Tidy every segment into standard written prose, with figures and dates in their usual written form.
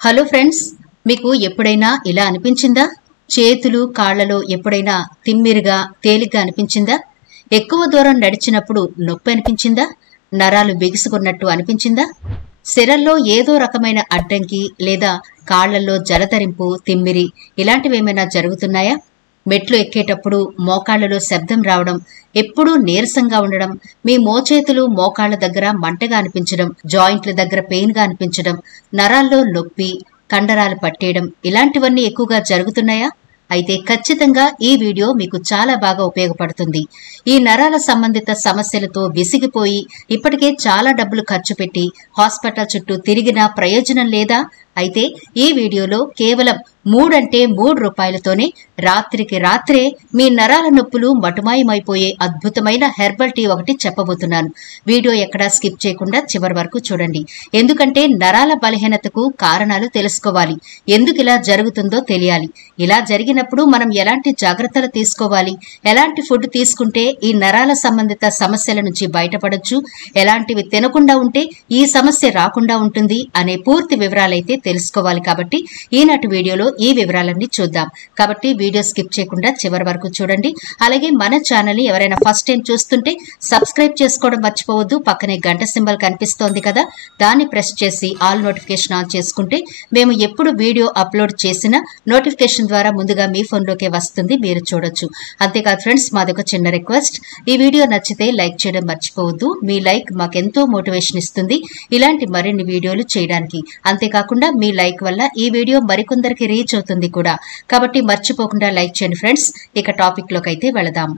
Hello friends, మీకు ఎప్పుడైనా ఇలా అనిపించిందా? చేతులు కాళ్లలో ఎప్పుడైనా తిమ్మిరిగా తేలిగ్గా అనిపించిందా? ఎక్కువ దూరం నడిచినప్పుడు నొప్పి అనిపించిందా? నరాలు బిగుసుకున్నట్టు అనిపించిందా? శరీరంలో ఏదో రకమైన అడ్డంకి లేదా కాళ్లలో జలధరింపు, తిమ్మిరి ఇలాంటివేమైనా జరుగుతున్నాయా? మెట్లు ఎక్కేటప్పుడు మోకాళ్లలో శబ్దం రావడం, ఎప్పుడూ నీరసంగా ఉండడం, మీ మోచేతులు మోకాళ్ల దగ్గర మంటగా అనిపించడం, జాయింట్ల దగ్గర పెయిన్గా అనిపించడం, నరాల్లో నొప్పి, కండరాలు పట్టేయడం ఇలాంటివన్నీ ఎక్కువగా జరుగుతున్నాయా? అయితే ఖచ్చితంగా ఈ వీడియో మీకు చాలా బాగా ఉపయోగపడుతుంది. ఈ నరాల సంబంధిత సమస్యలతో విసిగిపోయి ఇప్పటికే చాలా డబ్బులు ఖర్చు పెట్టి హాస్పిటల్ చుట్టూ తిరిగినా ప్రయోజనం లేదా? అయితే ఈ వీడియోలో కేవలం 3 రూపాయలతోనే రాత్రికి రాత్రే మీ నరాల నొప్పులు మటుమాయమైపోయే అద్భుతమైన హెర్బల్ టీ ఒకటి చెప్పబోతున్నాను. వీడియో ఎక్కడా స్కిప్ చేయకుండా చివరి వరకు చూడండి. ఎందుకంటే నరాల బలహీనతకు కారణాలు తెలుసుకోవాలి, ఎందుకు ఇలా జరుగుతుందో తెలియాలి. ఇలా జరిగినప్పుడు మనం ఎలాంటి జాగ్రత్తలు తీసుకోవాలి, ఎలాంటి ఫుడ్ తీసుకుంటే ఈ నరాల సంబంధిత సమస్యల నుంచి బయటపడొచ్చు, ఎలాంటివి తినకుండా ఉంటే ఈ సమస్య రాకుండా ఉంటుంది అనే పూర్తి వివరాలైతే తెలుసుకోవాలి. కాబట్టి ఈనాటి వీడియోలో ఈ వివరాలన్నీ చూద్దాం. కాబట్టి వీడియో స్కిప్ చేయకుండా చివరి వరకు చూడండి. అలాగే మన ఛానల్ ని ఎవరైనా ఫస్ట్ టైం చూస్తుంటే సబ్స్క్రైబ్ చేసుకోవడం మర్చిపోవద్దు. పక్కనే గంట సింబల్ కనిపిస్తోంది కదా, దాన్ని ప్రెస్ చేసి ఆల్ నోటిఫికేషన్ ఆన్ చేసుకుంటే మేము ఎప్పుడు వీడియో అప్లోడ్ చేసినా నోటిఫికేషన్ ద్వారా ముందుగా మీ ఫోన్లోకే వస్తుంది, మీరు చూడొచ్చు. అంతేకాదు ఫ్రెండ్స్, మాదొక చిన్న రిక్వెస్ట్, ఈ వీడియో నచ్చితే లైక్ చేయడం మర్చిపోవద్దు. మీ లైక్ మాకెంతో మోటివేషన్ ఇస్తుంది ఇలాంటి మరిన్ని వీడియోలు చేయడానికి. అంతేకాకుండా మీ లైక్ వల్ల ఈ వీడియో మరికొందరికి రీచ్ అవుతుంది కూడా. కాబట్టి మర్చిపోకుండా లైక్ చేయండి ఫ్రెండ్స్. ఇక టాపిక్ లోకి అయితే వెళదాం.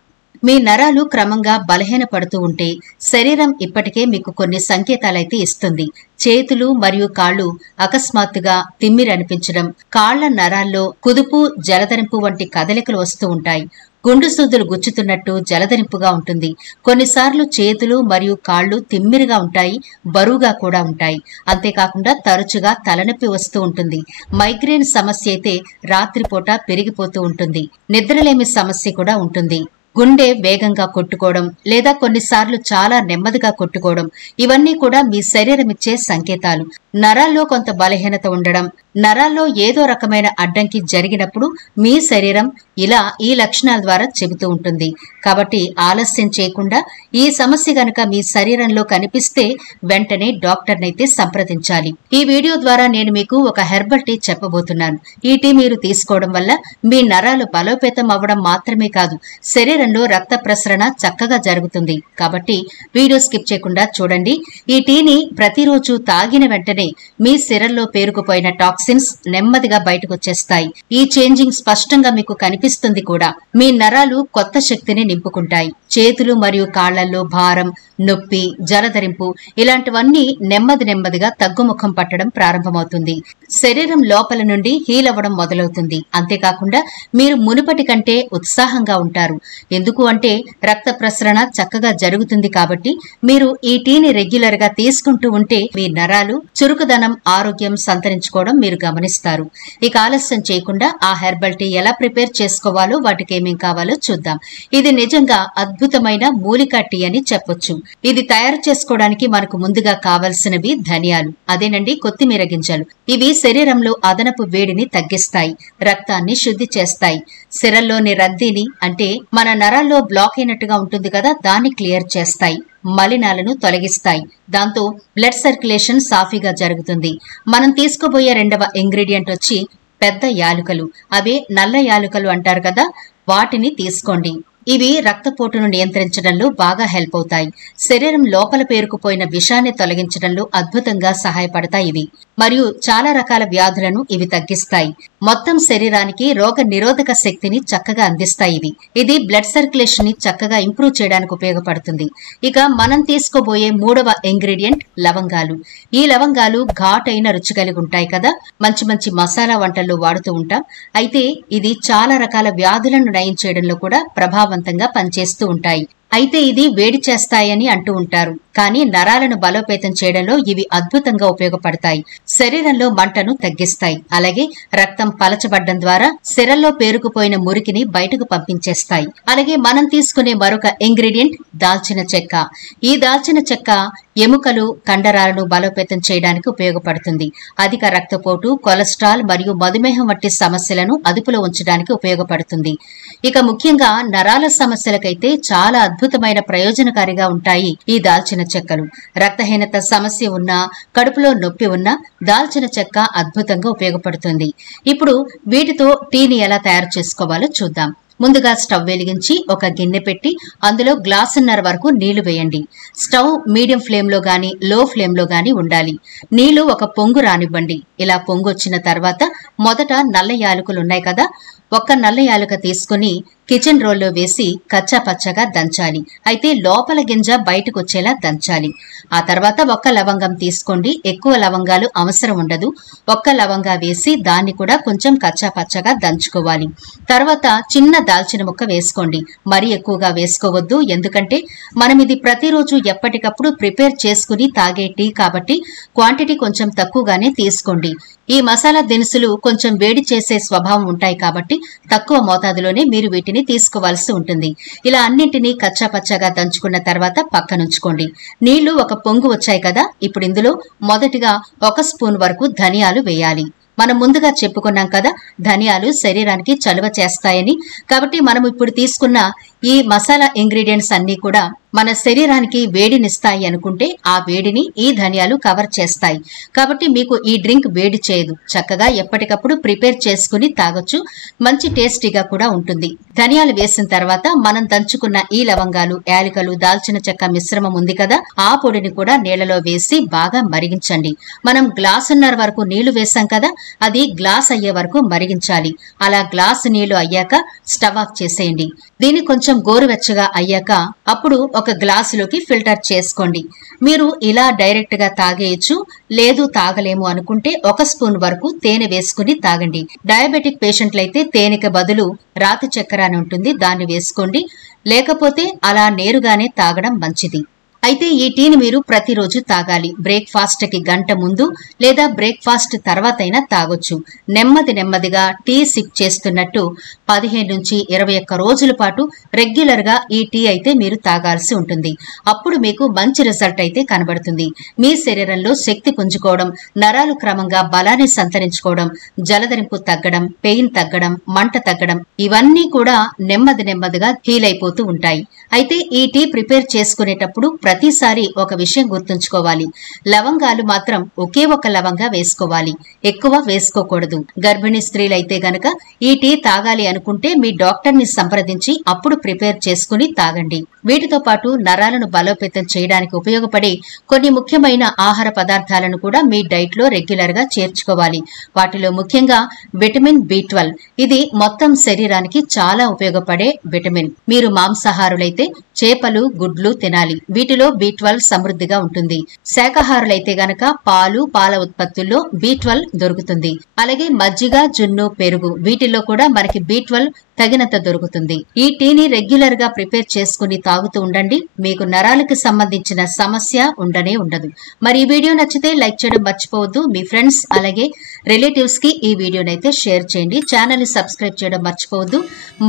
మీ నరాలు క్రమంగా బలహీన పడుతూ ఉంటే శరీరం ఇప్పటికే మీకు కొన్ని సంకేతాలైతే ఇస్తుంది. చేతులు మరియు కాళ్లు అకస్మాత్తుగా తిమ్మిరి అనిపించడం, కాళ్ల నరాల్లో కుదుపు, జలధరింపు వంటి కదలికలు వస్తూ ఉంటాయి. గుండు సూదులు గుచ్చుతున్నట్టు జలధరింపుగా ఉంటుంది. కొన్నిసార్లు చేతులు మరియు కాళ్లు తిమ్మిరిగా ఉంటాయి, బరువుగా కూడా ఉంటాయి. అంతేకాకుండా తరచుగా తలనొప్పి వస్తూ ఉంటుంది. మైగ్రేన్ సమస్య అయితే రాత్రిపూట పెరిగిపోతూ ఉంటుంది. నిద్రలేమి సమస్య కూడా ఉంటుంది. గుండె వేగంగా కొట్టుకోవడం లేదా కొన్నిసార్లు చాలా నెమ్మదిగా కొట్టుకోవడం ఇవన్నీ కూడా మీ శరీరం ఇచ్చే సంకేతాలు. నరాల్లో కొంత బలహీనత ఉండడం, నరాల్లో ఏదో రకమైన అడ్డంకి జరిగినప్పుడు మీ శరీరం ఇలా ఈ లక్షణాల ద్వారా చెబుతూ ఉంటుంది. కాబట్టి ఆలస్యం చేయకుండా ఈ సమస్య గనక మీ శరీరంలో కనిపిస్తే వెంటనే డాక్టర్నైతే సంప్రదించాలి. ఈ వీడియో ద్వారా నేను మీకు ఒక హెర్బల్ టీ చెప్పబోతున్నాను. ఈ టీ మీరు తీసుకోవడం వల్ల మీ నరాలు బలోపేతం అవ్వడం మాత్రమే కాదు, శరీరంలో రక్త ప్రసరణ చక్కగా జరుగుతుంది. కాబట్టి వీడియో స్కిప్ చేయకుండా చూడండి. ఈ టీని ప్రతిరోజు తాగిన వెంటనే మీ శరీరంలో పేరుకుపోయిన టాక్సిన్స్ నెమ్మదిగా బయటకు వచ్చేస్తాయి. ఈ చేంజింగ్ స్పష్టంగా మీకు కనిపిస్తుంది కూడా. మీ నరాలు కొత్త శక్తిని నింపుకుంటాయి. చేతులు మరియు కాళ్లల్లో భారం, నొప్పి, జలధరింపు ఇలాంటివన్నీ నెమ్మదిగా తగ్గుముఖం పట్టడం ప్రారంభమవుతుంది. శరీరం లోపల నుండి హీల్ అవ్వడం మొదలవుతుంది. అంతేకాకుండా మీరు మునుపటి కంటే ఉత్సాహంగా ఉంటారు. ఎందుకు అంటే రక్త ప్రసరణ చక్కగా జరుగుతుంది కాబట్టి. మీరు ఈ టీని రెగ్యులర్ గా తీసుకుంటూ ఉంటే మీ నరాలు చురుకుదనం, ఆరోగ్యం సంతరించుకోవడం మీరు గమనిస్తారు. ఇక ఆలస్యం చేయకుండా ఆ హెర్బల్ టీ ఎలా ప్రిపేర్ చేసుకోవాలో, వాటికి ఏమేం కావాలో చూద్దాం. ఇది నిజంగా అద్భుతమైన మూలికా టీ అని చెప్పొచ్చు. ఇది తయారు చేసుకోవడానికి మనకు ముందుగా కావలసినవి ధనియాలు, అదేనండి కొత్తిమీర గింజలు. ఇవి శరీరంలో అదనపు వేడిని తగ్గిస్తాయి, రక్తాన్ని శుద్ధి చేస్తాయి, శరీరంలోని రద్దీని అంటే మన నరాల్లో బ్లాక్ అయినట్టుగా ఉంటుంది కదా, దాన్ని క్లియర్ చేస్తాయి, మలినాలను తొలగిస్తాయి. దాంతో బ్లడ్ సర్క్యులేషన్ సాఫీగా జరుగుతుంది. మనం తీసుకోబోయే రెండవ ఇంగ్రీడియంట్ వచ్చి పెద్ద యాలుకలు. అవే నల్ల యాలుకలు అంటారు కదా, వాటిని తీసుకోండి. ఇవి రక్తపోటును నియంత్రించడంలో బాగా హెల్ప్ అవుతాయి. శరీరం లోపల పేరుకుపోయిన విషాన్ని తొలగించడంలో అద్భుతంగా సహాయపడతాయి ఇవి. మరియు చాలా రకాల వ్యాధులను ఇవి తగ్గిస్తాయి. మొత్తం శరీరానికి రోగ నిరోధక శక్తిని చక్కగా అందిస్తాయి ఇవి. ఇది బ్లడ్ సర్క్యులేషన్ ని చక్కగా ఇంప్రూవ్ చేయడానికి ఉపయోగపడుతుంది. ఇక మనం తీసుకోబోయే మూడవ ఇంగ్రీడియంట్ లవంగాలు. ఈ లవంగాలు ఘాటైన రుచి కలిగి ఉంటాయి కదా, మంచి మసాలా వంటల్లో వాడుతూ ఉంటాం. అయితే ఇది చాలా రకాల వ్యాధులను నయం చేయడంలో కూడా ప్రభావవంతంగా పనిచేస్తూ ఉంటాయి. అయితే ఇది వేడి చేస్తాయని అంటూ ఉంటారు, కానీ నరాలను బలోపేతం చేయడంలో ఇవి అద్భుతంగా ఉపయోగపడతాయి. శరీరంలో మంటను తగ్గిస్తాయి. అలాగే రక్తం పలచబడ్డం ద్వారా సిరల్లో పేరుకుపోయిన మురికిని బయటకు పంపించేస్తాయి. అలాగే మనం తీసుకునే మరొక ఇంగ్రీడియంట్ దాల్చిన చెక్క. ఈ దాల్చిన చెక్క ఎముకలు, కండరాలను బలోపేతం చేయడానికి ఉపయోగపడుతుంది. అధిక రక్తపోటు, కొలెస్ట్రాల్ మరియు మధుమేహం వంటి సమస్యలను అదుపులో ఉంచడానికి ఉపయోగపడుతుంది. ఇక ముఖ్యంగా నరాల సమస్యలకైతే చాలా అద్భుతమైన ప్రయోజనకారిగా ఉంటాయి ఈ దాల్చిన చెక్కలు. రక్తహీనత సమస్య ఉన్నా, కడుపులో నొప్పి ఉన్నా దాల్చిన చెక్క అద్భుతంగా ఉపయోగపడుతుంది. ఇప్పుడు వీటితో టీని ఎలా తయారు చేసుకోవాలో చూద్దాం. ముందుగా స్టవ్ వెలిగించి ఒక గిన్నె పెట్టి అందులో గ్లాసున్నర వరకు నీళ్లు వేయండి. స్టవ్ మీడియం ఫ్లేమ్ లో గాని లో ఫ్లేమ్ లో గాని ఉండాలి. నీళ్లు ఒక పొంగు రానివ్వండి. ఇలా పొంగు వచ్చిన తర్వాత మొదట నల్ల యాలకులున్నాయి కదా, ఒక్క నల్ల యాలక తీసుకుని కిచెన్ రోల్లో వేసి కచ్చా పచ్చగా దంచాలి. అయితే లోపల గింజ బయటకు వచ్చేలా దంచాలి. ఆ తర్వాత ఒక్క లవంగం తీసుకోండి. ఎక్కువ లవంగాలు అవసరం ఉండదు. ఒక్క లవంగా వేసి దాన్ని కూడా కొంచెం కచ్చా పచ్చగా దంచుకోవాలి. తర్వాత చిన్న దాల్చిన ముక్క వేసుకోండి. మరీ ఎక్కువగా వేసుకోవద్దు, ఎందుకంటే మనం ఇది ప్రతిరోజు ఎప్పటికప్పుడు ప్రిపేర్ చేసుకుని తాగే టీ కాబట్టి క్వాంటిటీ కొంచెం తక్కువగానే తీసుకోండి. ఈ మసాలా దినుసులు కొంచెం వేడి చేసే స్వభావం ఉంటాయి కాబట్టి తక్కువ మోతాదులోనే మీరు వీటిని తీసుకోవాల్సి ఉంటుంది. ఇలా అన్నింటినీ కచ్చా పచ్చగా దంచుకున్న తర్వాత పక్కనుంచుకోండి. నీళ్లు ఒక పొంగు వచ్చాయి కదా, ఇప్పుడు ఇందులో మొదటిగా 1 స్పూన్ వరకు ధనియాలు వేయాలి. మనం ముందుగా చెప్పుకున్నాం కదా, ధనియాలు శరీరానికి చలువ చేస్తాయని. కాబట్టి మనం ఇప్పుడు తీసుకున్న ఈ మసాలా ఇంగ్రీడియంట్స్ అన్ని కూడా మన శరీరానికి వేడినిస్తాయి అనుకుంటే ఆ వేడిని ఈ ధనియాలు కవర్ చేస్తాయి. కాబట్టి మీకు ఈ డ్రింక్ వేడి చేయదు. చక్కగా ఎప్పటికప్పుడు ప్రిపేర్ చేసుకుని తాగొచ్చు. మంచి టేస్టీగా కూడా ఉంటుంది. ధనియాలు వేసిన తర్వాత మనం దంచుకున్న ఈ లవంగాలు, యాలకులు, దాల్చిన చెక్క మిశ్రమం ఉంది కదా, ఆ పొడిని కూడా నీళ్లలో వేసి బాగా మరిగించండి. మనం గ్లాసున్నర వరకు నీళ్లు వేసాం కదా, అది గ్లాస్ అయ్యే వరకు మరిగించాలి. అలా గ్లాసు నీళ్లు అయ్యాక స్టవ్ ఆఫ్ చేసేయండి. దీన్ని కొంచెం గోరువెచ్చగా అయ్యాక అప్పుడు ఒక గ్లాసులోకి ఫిల్టర్ చేసుకోండి. మీరు ఇలా డైరెక్ట్ గా తాగేయచ్చు. లేదు తాగలేము అనుకుంటే 1 స్పూన్ వరకు తేనె వేసుకుని తాగండి. డయాబెటిక్ పేషెంట్లయితే తేనెకి బదులు రాతి చక్కెర అని ఉంటుంది, దాన్ని వేసుకోండి. లేకపోతే అలా నేరుగానే తాగడం మంచిది. అయితే ఈ టీని మీరు ప్రతిరోజు తాగాలి. బ్రేక్ఫాస్ట్ కి గంట ముందు లేదా బ్రేక్ఫాస్ట్ తర్వాత అయినా తాగొచ్చు. నెమ్మదిగా టీ సిప్ చేస్తున్నట్టు 15 నుంచి 21 రోజుల పాటు రెగ్యులర్ గా ఈ టీ అయితే మీరు తాగాల్సి ఉంటుంది. అప్పుడు మీకు మంచి రిజల్ట్ అయితే కనబడుతుంది. మీ శరీరంలో శక్తి పుంజుకోవడం, నరాలు క్రమంగా బలాన్ని సంతరించుకోవడం, జలదరింపు తగ్గడం, పెయిన్ తగ్గడం, మంట తగ్గడం, ఇవన్నీ కూడా నెమ్మదిగా హీల్ అయిపోతూ ఉంటాయి. అయితే ఈ టీ ప్రిపేర్ చేసుకునేటప్పుడు ప్రతిసారి ఒక విషయం గుర్తుంచుకోవాలి. లవంగాలు మాత్రం ఒకే ఒక లవంగా వేసుకోవాలి, ఎక్కువ వేసుకోకూడదు. గర్భిణీ స్త్రీలైతే గనక ఈ టీ తాగాలి అనుకుంటే మీ డాక్టర్ ని సంప్రదించి అప్పుడు ప్రిపేర్ చేసుకుని తాగండి. వీటితో పాటు నరాలను బలోపేతం చేయడానికి ఉపయోగపడే కొన్ని ముఖ్యమైన ఆహార పదార్థాలను కూడా మీ డైట్ లో రెగ్యులర్ గా చేర్చుకోవాలి. వాటిలో ముఖ్యంగా విటమిన్ B12. ఇది మొత్తం శరీరానికి చాలా ఉపయోగపడే విటమిన్. మీరు మాంసాహారులైతే చేపలు, గుడ్లు తినాలి. వీటిలో B12 సమృద్ధిగా ఉంటుంది. శాకాహారులైతే గనక పాలు, పాల ఉత్పత్తుల్లో B12 దొరుకుతుంది. అలాగే మజ్జిగ, జున్ను, పెరుగు వీటిల్లో కూడా మనకి B12 తగినంత దొరుకుతుంది. ఈ టీని రెగ్యులర్ గా ప్రిపేర్ చేసుకుని తాగుతూ ఉండండి. మీకు నరాలకు సంబంధించిన సమస్య ఉండనే ఉండదు. మరి ఈ వీడియో నచ్చితే లైక్ చేయడం మర్చిపోవద్దు. మీ ఫ్రెండ్స్ అలాగే రిలేటివ్స్ కి ఈ వీడియోనైతే షేర్ చేయండి. ఛానల్ ని సబ్స్క్రైబ్ చేయడం మర్చిపోవద్దు.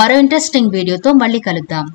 మరో ఇంట్రెస్టింగ్ వీడియోతో మళ్ళీ కలుద్దాం.